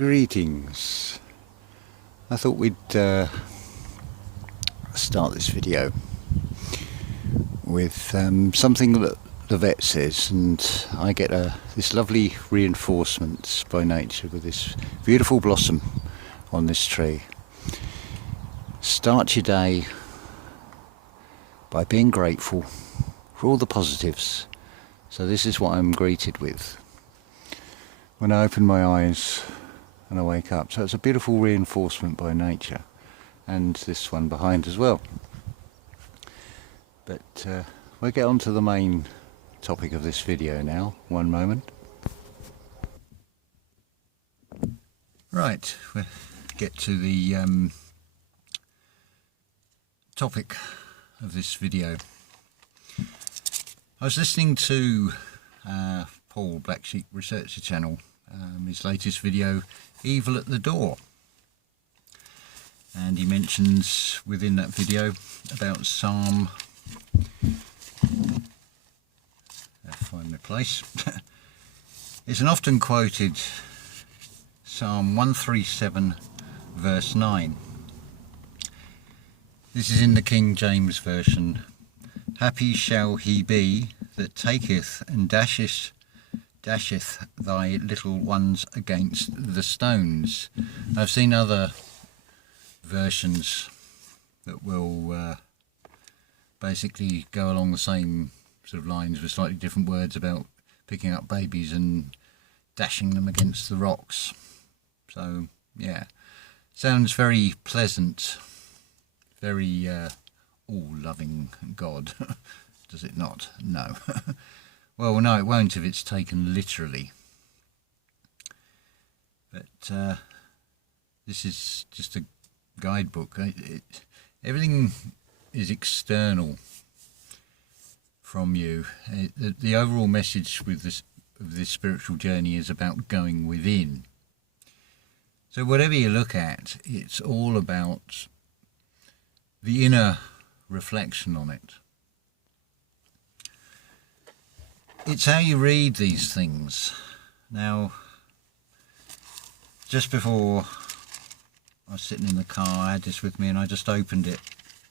Greetings. I thought we'd start this video with something that Lavette says, and I get this lovely reinforcement by nature with this beautiful blossom on this tree. Start your day by being grateful for all the positives. So this is what I'm greeted with when I open my eyes and I wake up. So it's a beautiful reinforcement by nature, and this one behind as well. But we'll get on to the main topic of this video now. One moment. Right, we'll get to the topic of this video. I was listening to Paul Black Sheep Researcher channel, his latest video, Evil at the Door, and he mentions within that video about Psalm, I'll find my place, it's an often quoted Psalm 137 verse 9. This is in the King James Version. Happy shall he be that taketh and dasheth thy little ones against the stones. I've seen other versions that will basically go along the same sort of lines with slightly different words about picking up babies and dashing them against the rocks. So yeah, sounds very pleasant, very all-loving God. Does it not? No. Well, no, it won't if it's taken literally. But this is just a guidebook. Everything is external from you. The overall message with this spiritual journey is about going within. So whatever you look at, it's all about the inner reflection on it. It's how you read these things. Now, just before I was sitting in the car, I had this with me and I just opened it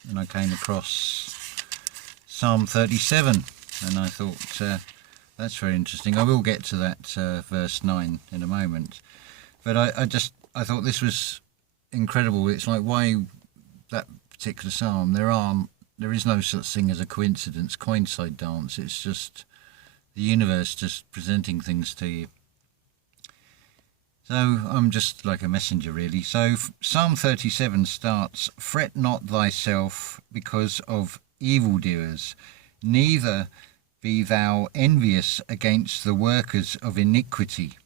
and I came across Psalm 37, and I thought that's very interesting. I will get to that verse 9 in a moment, but I thought this was incredible. It's like, why that particular psalm? There is no such thing as a coincidence, coincide dance. It's just the universe just presenting things to you. So I'm just like a messenger, really. So Psalm 37 starts, "Fret not thyself because of evildoers, neither be thou envious against the workers of iniquity."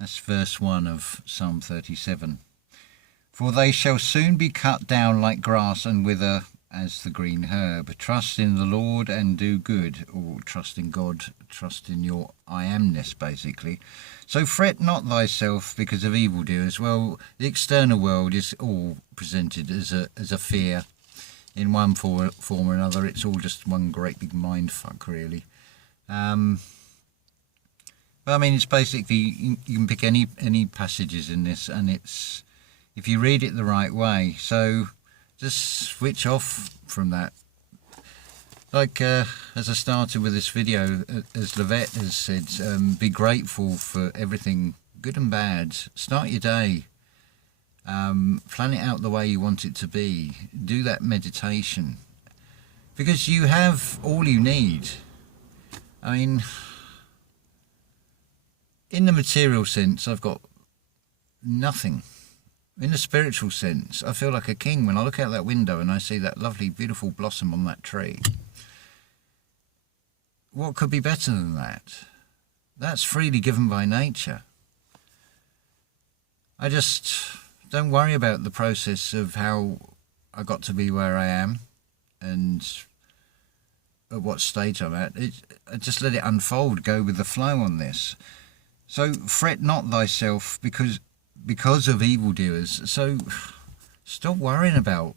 That's verse 1 of Psalm 37. "For they shall soon be cut down like grass and wither as the green herb. Trust in the Lord and do good," or trust in God, trust in your I amness, basically. So fret not thyself because of evildoers. Well, the external world is all presented as a fear in one form or another. It's all just one great big mind fuck, really. But I mean, it's basically, you can pick any passages in this, and it's, if you read it the right way. So just switch off from that. Like as I started with this video, as Lavette has said, be grateful for everything, good and bad. Start your day. Plan it out the way you want it to be. Do that meditation, because you have all you need. I mean, in the material sense, I've got nothing. In the spiritual sense, I feel like a king when I look out that window and I see that lovely, beautiful blossom on that tree. What could be better than that? That's freely given by nature. I just don't worry about the process of how I got to be where I am and at what stage I'm at. I just let it unfold, go with the flow on this. So fret not thyself because of evildoers. So stop worrying about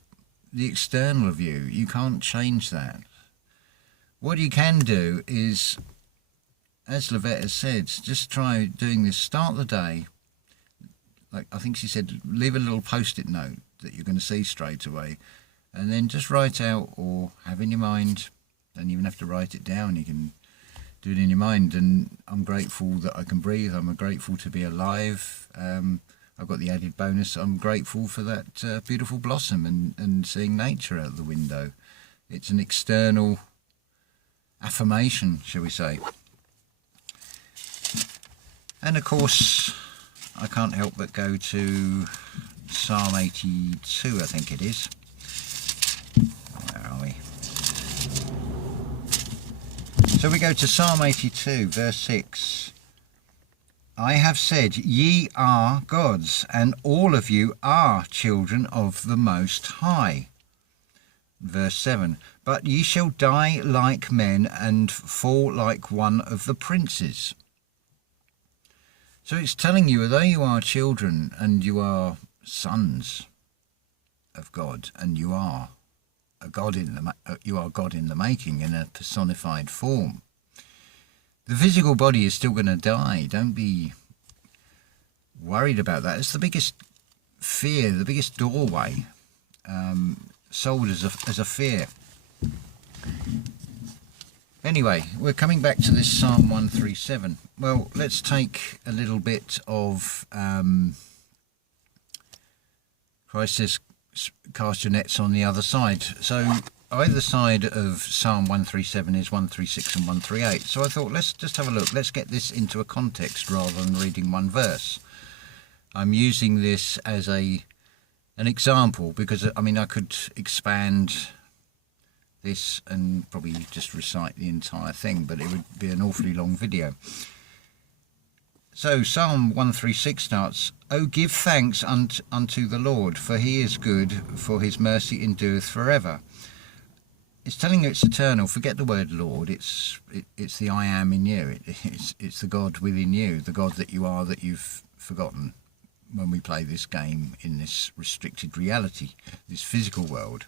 the external of you. You can't change that. What you can do is as Lavette has said, just try doing this. Start the day. Like I think she said, leave a little post-it note that you're going to see straight away. And then just write out or have in your mind. Don't even have to write it down. You can do it in your mind. And I'm grateful that I can breathe. I'm grateful to be alive. I've got the added bonus. I'm grateful for that beautiful blossom and seeing nature out the window. It's an external affirmation, shall we say. And of course, I can't help but go to Psalm 82, I think it is. Where are we? So we go to Psalm 82, verse 6. I have said, ye are gods, and all of you are children of the Most High. Verse 7. But ye shall die like men, and fall like one of the princes. So it's telling you, although you are children, and you are sons of God, and you are God in the making in a personified form, the physical body is still going to die. Don't be worried about that. It's the biggest fear, the biggest doorway, sold as a fear. Anyway, we're coming back to this Psalm 137. Well, let's take a little bit of Christ says, cast your nets on the other side. So either side of Psalm 137 is 136 and 138. So I thought, let's just have a look. Let's get this into a context rather than reading one verse. I'm using this as an example because, I mean, I could expand this and probably just recite the entire thing, but it would be an awfully long video. So Psalm 136 starts, O give thanks unto the Lord, for he is good, for his mercy endureth forever. It's telling you it's eternal. Forget the word Lord. It's the I am in you. It's the God within you, the God that you are that you've forgotten when we play this game in this restricted reality, this physical world.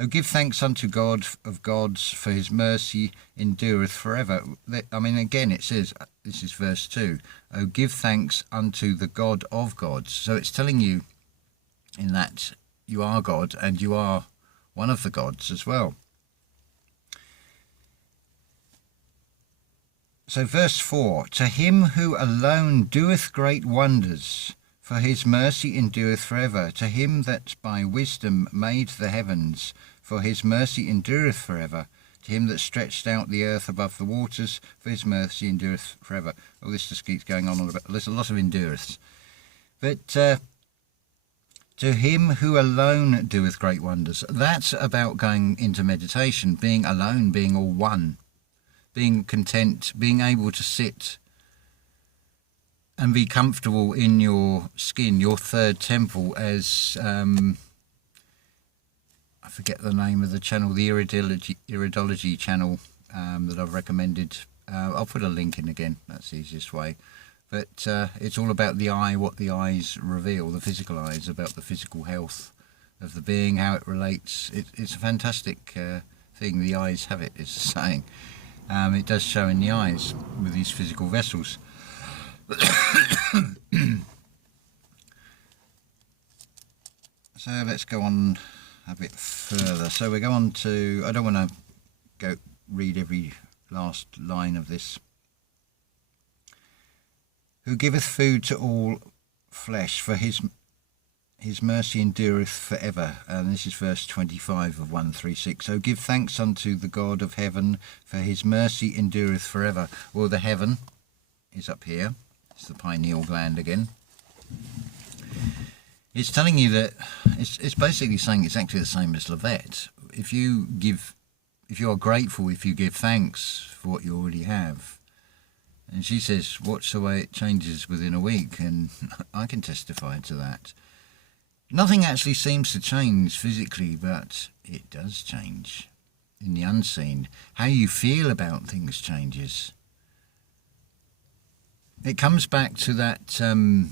O give thanks unto God of gods, for his mercy endureth forever. I mean, again, it says, this is verse 2, O give thanks unto the God of gods. So it's telling you in that you are God and you are one of the gods as well. So verse 4, to him who alone doeth great wonders, for his mercy endureth forever. To him that by wisdom made the heavens, for his mercy endureth forever. To him that stretched out the earth above the waters, for his mercy endureth forever. Oh, this just keeps going on. There's a lot of endureth. But to him who alone doeth great wonders. That's about going into meditation, being alone, being all one, being content, being able to sit and be comfortable in your skin, your third temple, as I forget the name of the channel, the Iridology channel that I've recommended. I'll put a link in again, that's the easiest way. But it's all about the eye, what the eyes reveal, the physical eyes, about the physical health of the being, how it relates. It's a fantastic thing, the eyes have it, it's the saying. It does show in the eyes with these physical vessels. So let's go on a bit further. So we go on to, I don't want to read every last line of this. Who giveth food to all flesh, for his mercy endureth forever. And this is verse 25 of 136. So give thanks unto the God of heaven, for his mercy endureth forever. Well, the heaven is up here. It's the pineal gland again. It's telling you that it's basically saying exactly the same as Lavette. If you are grateful, if you give thanks for what you already have. And she says, watch the way it changes within a week, and I can testify to that. Nothing actually seems to change physically, but it does change in the unseen. How you feel about things changes. It comes back to that in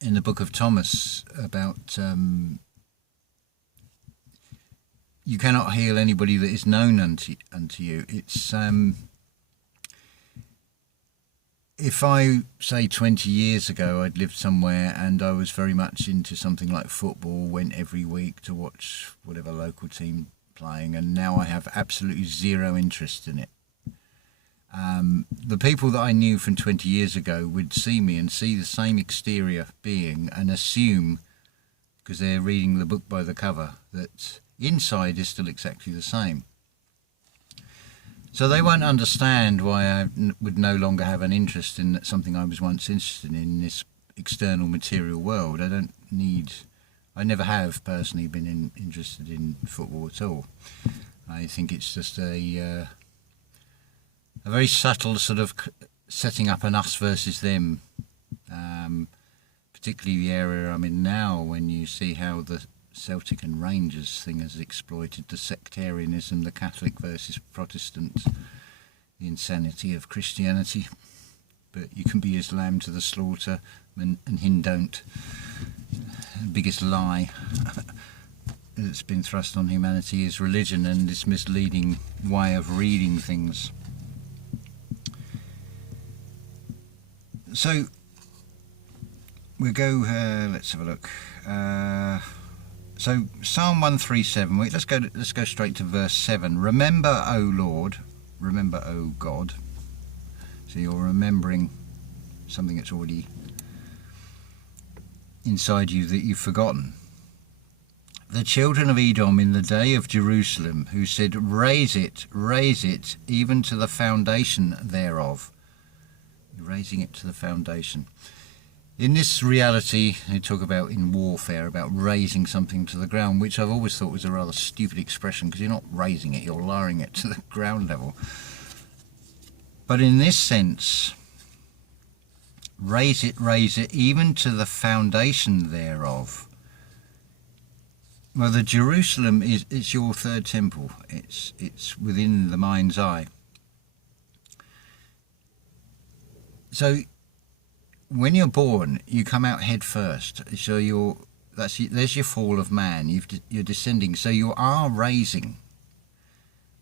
the book of Thomas about you cannot heal anybody that is known unto you. It's if I say 20 years ago I'd lived somewhere and I was very much into something like football, went every week to watch whatever local team playing, and now I have absolutely zero interest in it. The people that I knew from 20 years ago would see me and see the same exterior being and assume, because they're reading the book by the cover, that inside is still exactly the same. So they won't understand why I would no longer have an interest in something I was once interested in this external material world. I never have personally been interested in football at all. I think it's just a very subtle sort of setting up an us versus them, particularly the area I'm in now, when you see how the Celtic and Rangers thing has exploited the sectarianism, the Catholic versus Protestant, the insanity of Christianity. But you can be Islam to the slaughter, and Hind don't. The biggest lie that's been thrust on humanity is religion and this misleading way of reading things. So we'll go, let's have a look. So Psalm 137, let's go straight to verse 7. Remember, O Lord, remember, O God. So you're remembering something that's already inside you that you've forgotten. The children of Edom in the day of Jerusalem, who said, raise it, even to the foundation thereof. Raising it to the foundation. In this reality, they talk about in warfare, about raising something to the ground, which I've always thought was a rather stupid expression, because you're not raising it, you're lowering it to the ground level. But in this sense, raise it, even to the foundation thereof. Well, the Jerusalem it's your third temple. It's within the mind's eye. So when you're born, you come out head first. So there's your fall of man. You're descending. So you are raising,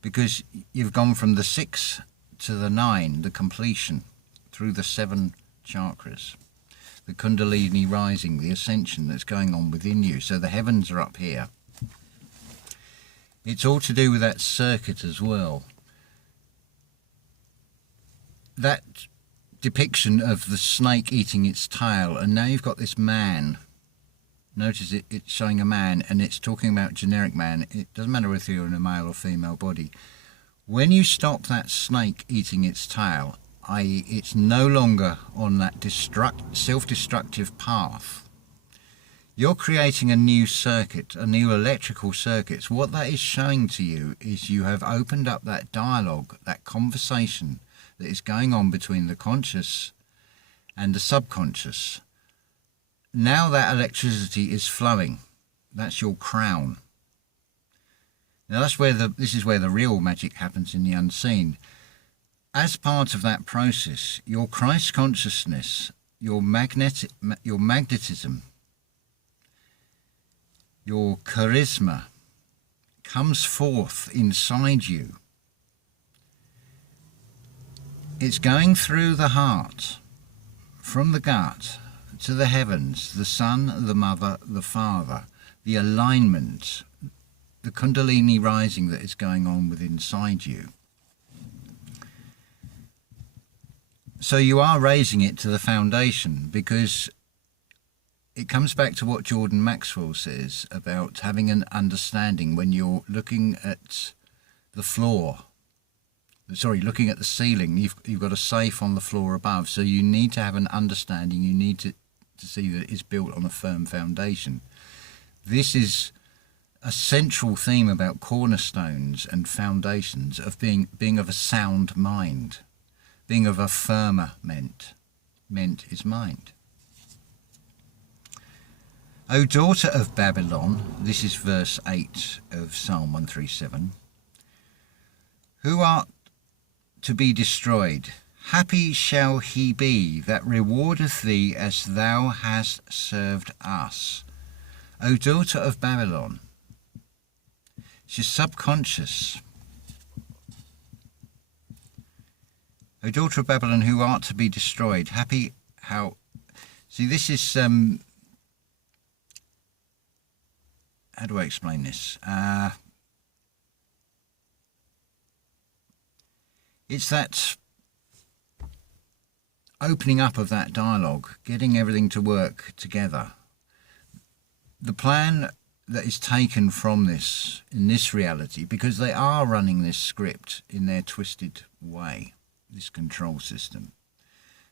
because you've gone from the 6 to the 9, the completion, through the 7 chakras, the Kundalini rising, the ascension that's going on within you. So the heavens are up here. It's all to do with that circuit as well. That depiction of the snake eating its tail, and now you've got this man. Notice it's showing a man, and it's talking about generic man. It doesn't matter if you're in a male or female body. When you stop that snake eating its tail, i.e. it's no longer on that self-destructive path, you're creating a new circuit, a new electrical circuit. So what that is showing to you is you have opened up that dialogue, that conversation that is going on between the conscious and the subconscious. Now that electricity is flowing. That's your crown. Now this is where the real magic happens in the unseen. As part of that process, your Christ consciousness, your magnetism, your charisma comes forth inside you. It's going through the heart, from the gut to the heavens, the Son, the Mother, the Father, the alignment, the Kundalini rising that is going on within inside you. So you are raising it to the foundation, because it comes back to what Jordan Maxwell says about having an understanding when you're looking at the floor. Sorry, looking at the ceiling, you've got a safe on the floor above, so you need to have an understanding. You need to see that it's built on a firm foundation. This is a central theme about cornerstones and foundations, of being of a sound mind, being of a firmament. Ment is mind. O daughter of Babylon, this is verse 8 of Psalm 137, who art to be destroyed, happy shall he be that rewardeth thee as thou hast served us. O daughter of Babylon. It's your subconscious. O daughter of Babylon, who art to be destroyed, happy how... See, this is... how do I explain this? It's that opening up of that dialogue, getting everything to work together. The plan that is taken from this, in this reality, because they are running this script in their twisted way, this control system.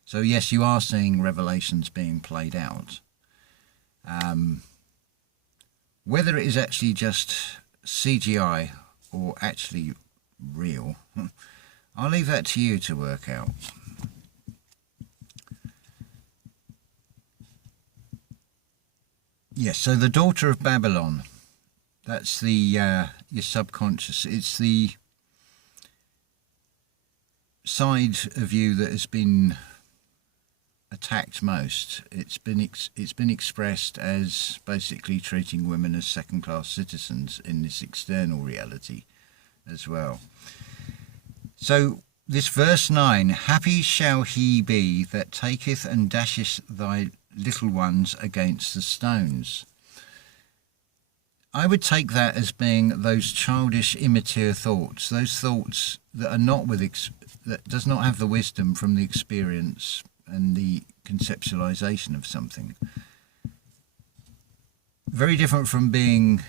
So yes, you are seeing revelations being played out. Whether it is actually just CGI or actually real, I'll leave that to you to work out. Yes, so the daughter of Babylon, that's the your subconscious. It's the side of you that has been attacked most. It's been expressed as basically treating women as second-class citizens in this external reality as well. So this verse 9, happy shall he be that taketh and dasheth thy little ones against the stones. I would take that as being those childish, immature thoughts, those thoughts that are not that does not have the wisdom from the experience and the conceptualization of something. Very different from being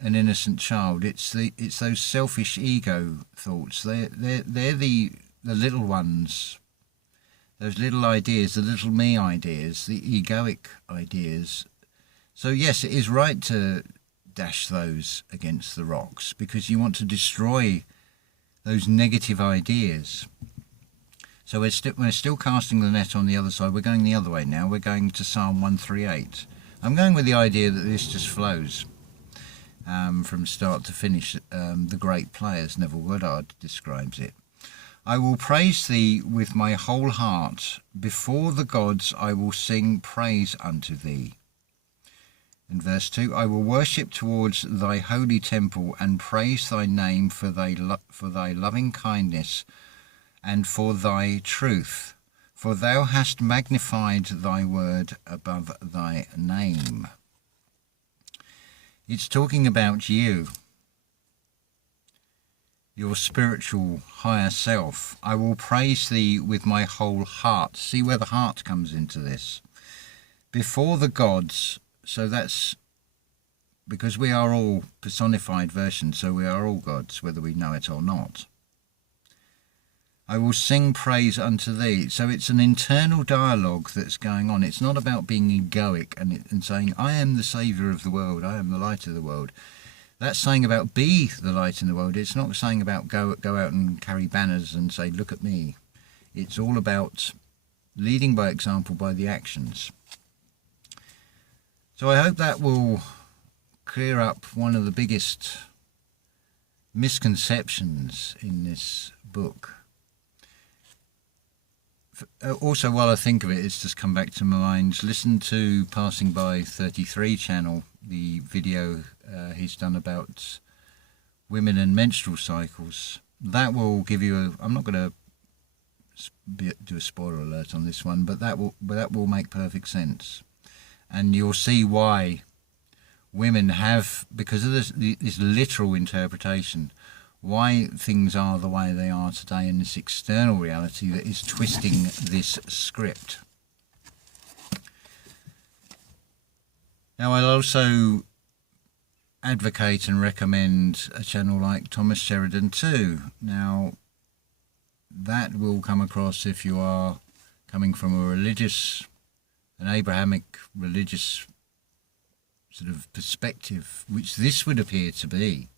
an innocent child. It's those selfish ego thoughts. They're the little ones. Those little ideas, the little me ideas, the egoic ideas. So yes, it is right to dash those against the rocks because you want to destroy those negative ideas. So we're still casting the net on the other side. We're going the other way now. We're going to Psalm 138. I'm going with the idea that this just flows from start to finish. The great players, Neville Woodard describes it. I will praise thee with my whole heart. Before the gods I will sing praise unto thee. In verse 2, I will worship towards thy holy temple and praise thy name for thy loving kindness and for thy truth. For thou hast magnified thy word above thy name. It's talking about you. Your spiritual higher self. I will praise thee with my whole heart. See where the heart comes into this. Before the gods, so that's because we are all personified versions, so we are all gods, whether we know it or not. I will sing praise unto thee. So it's an internal dialogue that's going on. It's not about being egoic and saying, I am the saviour of the world, I am the light of the world. That's saying about be the light in the world. It's not saying about go out and carry banners and say, look at me. It's all about leading by example by the actions. So I hope that will clear up one of the biggest misconceptions in this book. Also, while I think of it, it's just come back to my mind. Listen to Passing By 33 channel, the video he's done about women and menstrual cycles. That will give you I'm not going to do a spoiler alert on this one, but that will make perfect sense. And you'll see why women have, because of this literal interpretation, why things are the way they are today in this external reality that is twisting this script. Now, I'll also advocate and recommend a channel like Thomas Sheridan II. Now, that will come across if you are coming from an Abrahamic religious sort of perspective, which this would appear to be,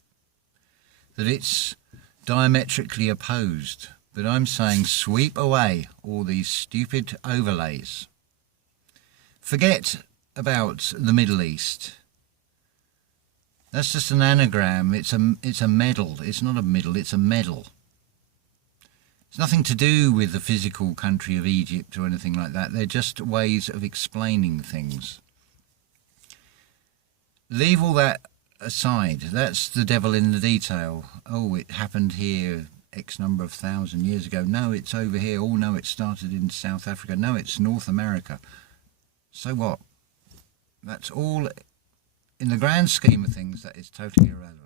that it's diametrically opposed. But I'm saying sweep away all these stupid overlays. Forget about the Middle East. That's just an anagram. It's a medal. It's not a middle, it's a medal. It's nothing to do with the physical country of Egypt or anything like that. They're just ways of explaining things. Leave all that aside. That's the devil in the detail. Oh, it happened here X number of thousand years ago. No, it's over here. Oh, no, it started in South Africa. No, it's North America. So what? That's all, in the grand scheme of things, that is totally irrelevant.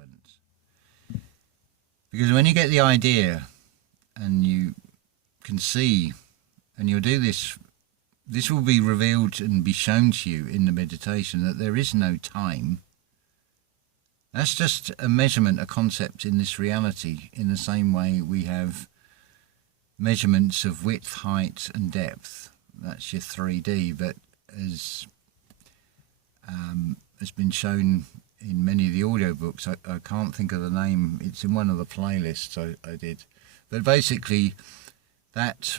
Because when you get the idea and you can see, and you'll do this, this will be revealed and be shown to you in the meditation, that there is no time. That's just a measurement, a concept in this reality, in the same way we have measurements of width, height and depth. That's your 3D, but as has been shown in many of the audiobooks, I can't think of the name, it's in one of the playlists I did. But basically, that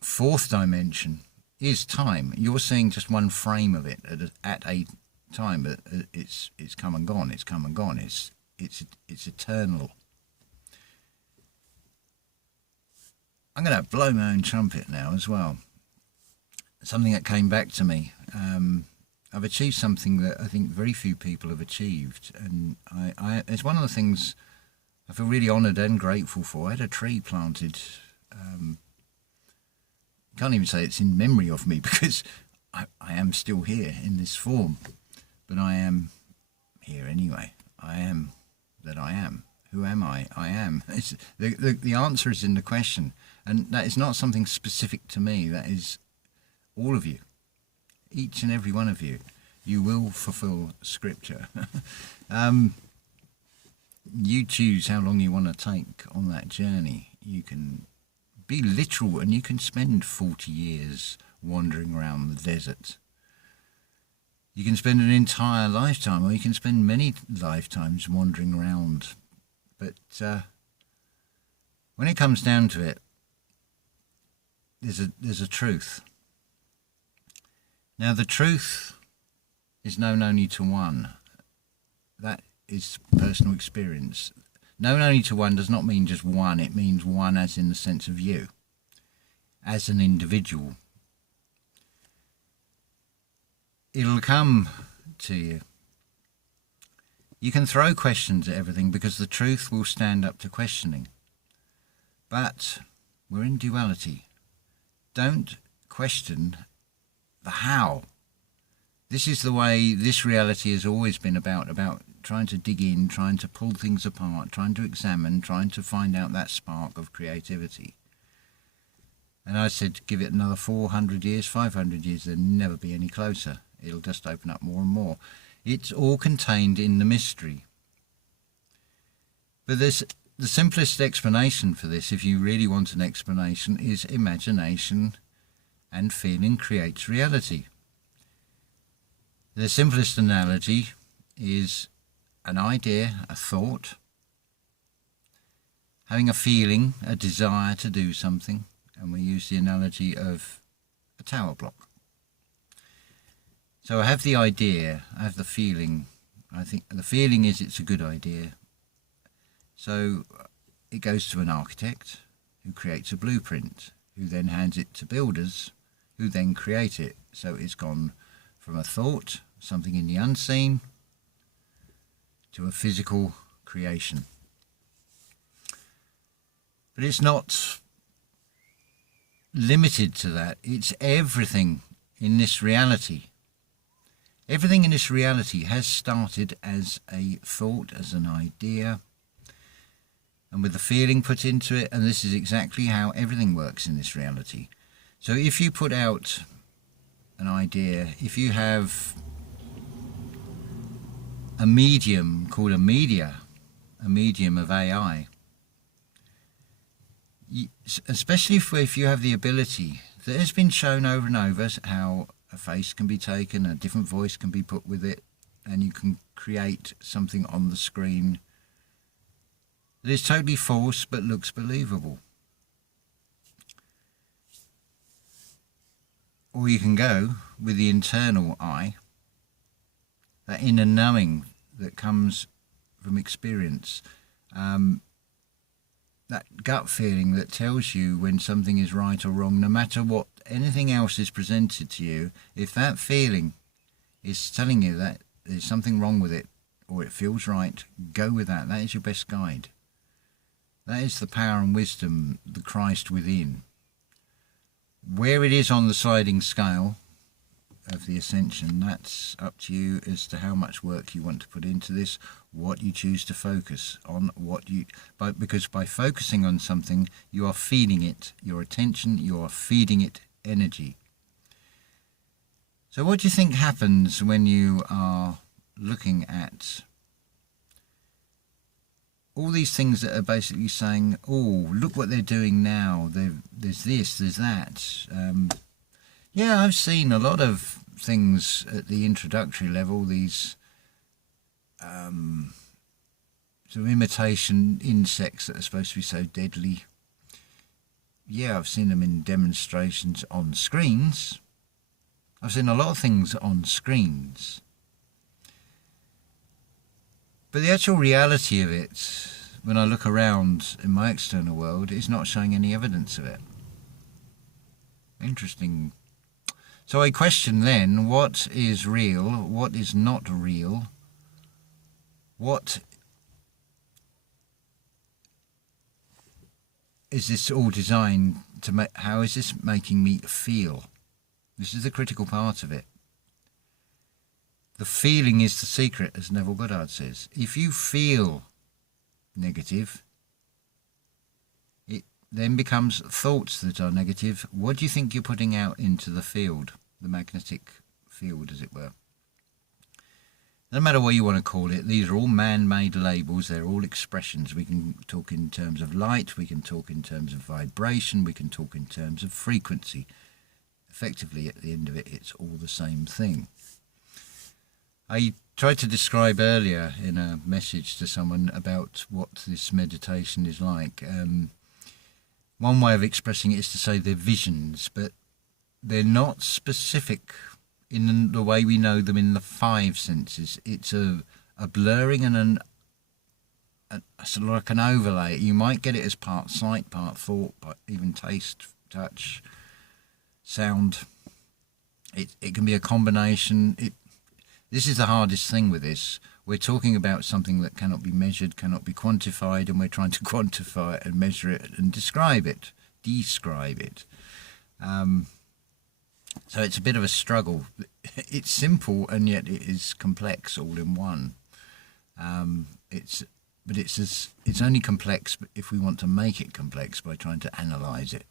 fourth dimension is time. You're seeing just one frame of it at a time, but it's come and gone. It's come and gone. It's eternal. I'm going to blow my own trumpet now as well. Something that came back to me. I've achieved something that I think very few people have achieved, and it's one of the things I feel really honoured and grateful for. I had a tree planted. Can't even say it's in memory of me, because I am still here in this form, but I am here anyway. I am that I am. Who am I? I am. The answer is in the question, and that is not something specific to me. That is all of you, each and every one of you. You will fulfill scripture. You choose how long you want to take on that journey. You can be literal, and you can spend 40 years wandering around the desert. You can spend an entire lifetime, or you can spend many lifetimes wandering around. But when it comes down to it, there's a truth. Now, the truth is known only to one. That is personal experience. Known only to one does not mean just one. It means one as in the sense of you, as an individual. It'll come to you. You can throw questions at everything, because the truth will stand up to questioning. But we're in duality. Don't question the how. This is the way this reality has always been about trying to dig in, trying to pull things apart, trying to examine, trying to find out that spark of creativity. And I said, give it another 400 years, 500 years, they'll never be any closer. It'll just open up more and more. It's all contained in the mystery. But the simplest explanation for this, if you really want an explanation, is imagination and feeling creates reality. The simplest analogy is an idea, a thought, having a feeling, a desire to do something, and we use the analogy of a tower block. So I have the idea, I have the feeling, I think the feeling is it's a good idea. So it goes to an architect who creates a blueprint, who then hands it to builders, who then create it. So it's gone from a thought, something in the unseen, to a physical creation. But it's not limited to that. It's everything in this reality. Everything in this reality has started as a thought, as an idea, and with the feeling put into it, and this is exactly how everything works in this reality. So if you put out an idea, if you have a medium called a medium of AI, especially if you have the ability, that has been shown over and over how a face can be taken, a different voice can be put with it, and you can create something on the screen that is totally false but looks believable. Or you can go with the internal eye, that inner knowing that comes from experience, that gut feeling that tells you when something is right or wrong, no matter what anything else is presented to you. If that feeling is telling you that there's something wrong with it, or it feels right, go with that. That is your best guide. That is the power and wisdom, the Christ within. Where it is on the sliding scale of the ascension, that's up to you as to how much work you want to put into this, what you choose to focus on, because by focusing on something, you are feeding it your attention, you are feeding it energy. So what do you think happens when you are looking at all these things that are basically saying, oh, look what they're doing now, there's this, there's that. Yeah, I've seen a lot of things at the introductory level, these sort of imitation insects that are supposed to be so deadly. Yeah, I've seen them in demonstrations on screens. I've seen a lot of things on screens. But the actual reality of it, when I look around in my external world, is not showing any evidence of it. Interesting. So I question then, what is real, what is not real, what is this all designed to make, how is this making me feel? This is the critical part of it. The feeling is the secret, as Neville Goddard says. If you feel negative, it then becomes thoughts that are negative. What do you think you're putting out into the field, the magnetic field, as it were? No matter what you want to call it, these are all man-made labels. They're all expressions. We can talk in terms of light, we can talk in terms of vibration, we can talk in terms of frequency. Effectively, at the end of it, it's all the same thing. I tried to describe earlier in a message to someone about what this meditation is like. One way of expressing it is to say they're visions, but they're not specific in the way we know them in the five senses. It's a blurring and sort of like an overlay. You might get it as part sight, part thought, but even taste, touch, sound. It can be a combination. This is the hardest thing with this. We're talking about something that cannot be measured, cannot be quantified, and we're trying to quantify it and measure it and describe it. So it's a bit of a struggle. It's simple and yet it is complex all in one. It's only complex if we want to make it complex by trying to analyse it.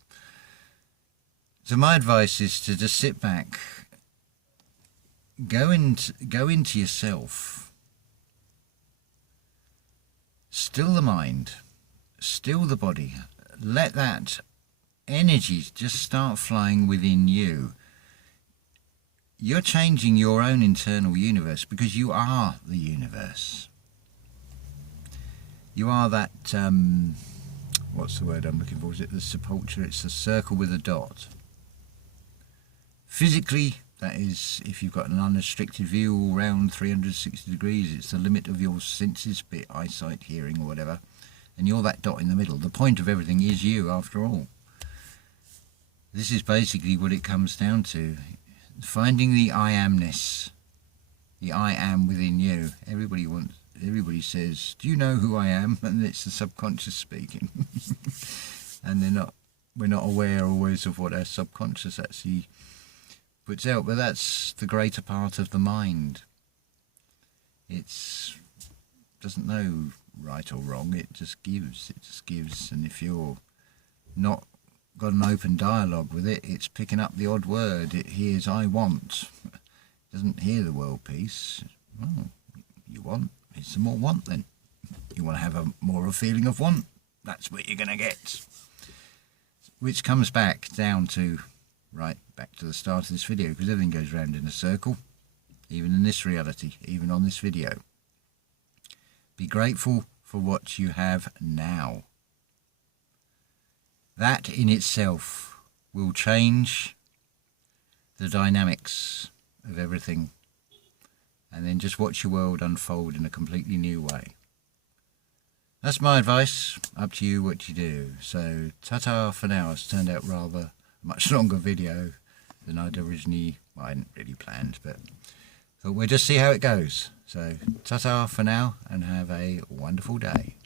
So my advice is to just sit back, go into yourself, still the mind, still the body, let that energy just start flowing within you. You're changing your own internal universe because you are the universe. You are that, what's the word I'm looking for? Is it the sepulchre? It's the circle with a dot. Physically, that is, if you've got an unrestricted view all round 360 degrees, it's the limit of your senses, be it eyesight, hearing or whatever, and you're that dot in the middle. The point of everything is you, after all. This is basically what it comes down to. Finding the I amness, the I am within you. Everybody says, do you know who I am? And it's the subconscious speaking. And we're not aware always of what our subconscious actually puts out, but that's the greater part of the mind. It doesn't know right or wrong, it just gives, and if you're not got an open dialogue with it, it's picking up the odd word. It hears I want, it doesn't hear the world peace. Well, you want, it's some more want then. You want to have more of a feeling of want, that's what you're going to get. Which comes back down to, right back to the start of this video, because everything goes round in a circle, even in this reality, even on this video. Be grateful for what you have now. That in itself will change the dynamics of everything, and then just watch your world unfold in a completely new way. That's my advice. Up to you what you do. So ta-ta for now. It's turned out rather a much longer video than I'd originally, well, I hadn't really planned, but Thought we'll just see how it goes. So ta-ta for now and have a wonderful day.